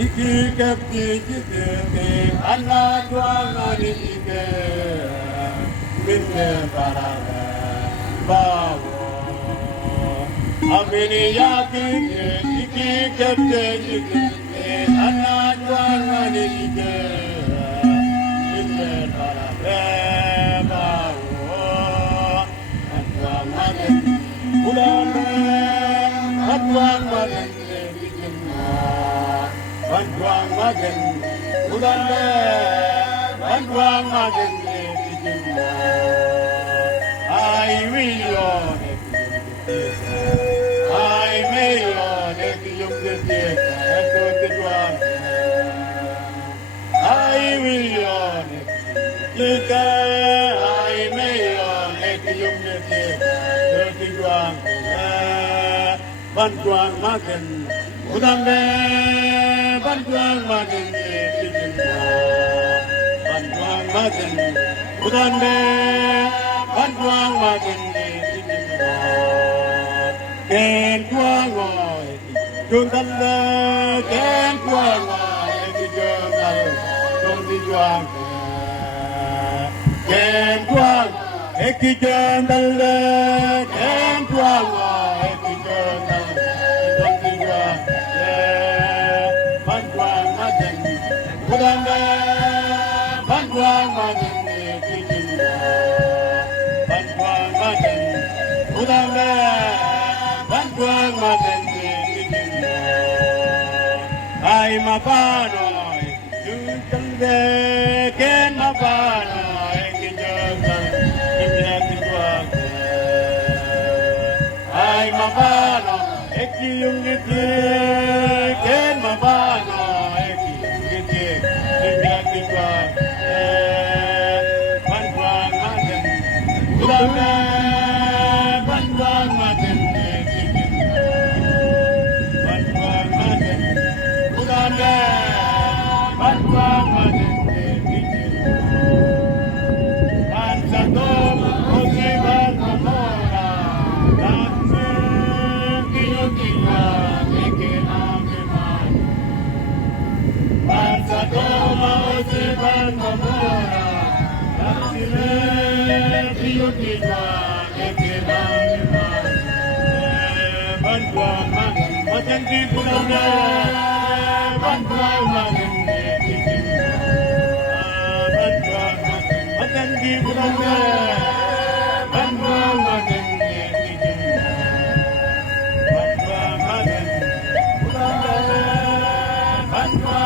iki kapti jitete anna tuangani ike minne parave bawo amini yaki iki kapti jitete anna tuangani ike minne parave bawo antuangani ulame antuangani Bantuang magen, udane, bantuang magen dijembo. Ai million, ai million, dijum gede, itu tujuan. Ai million, kita ai million, dijum gede, itu tujuan. Bantuang magen, udane. Bantuang magen dijembo, bantuang magen, udane, bantuang magen dijembo. Ken tuangoy, jungkalle, ken tuangoy, jungkalle, jung dijuang. Ken tuang, jungkalle, ken tuangoy, jungkalle, jung dijuang. Udane, bantuang magen dijembo, bantuang magen, udane, bantuang magen dijembo. Ai mapanoy, jungkalle, ken mapanoy, jungkalle, jungkalle. Ai mapanoy, jungkalle, ken mapanoy. Bantuang magen, udane, bantuang magen dijembo, bantuang magen, udane, bantuang magen dijembo. Bansatom osiban mamora, langsung kiyukiya bikin ameman. Bansatom osiban mamora, langsung kiyukiya bikin ameman. Bantuang magen, magen digulane, bantuang magen dijembo, bantuang magen, magen digulane, bantuang magen dijembo, bantuang magen, udane, bantuang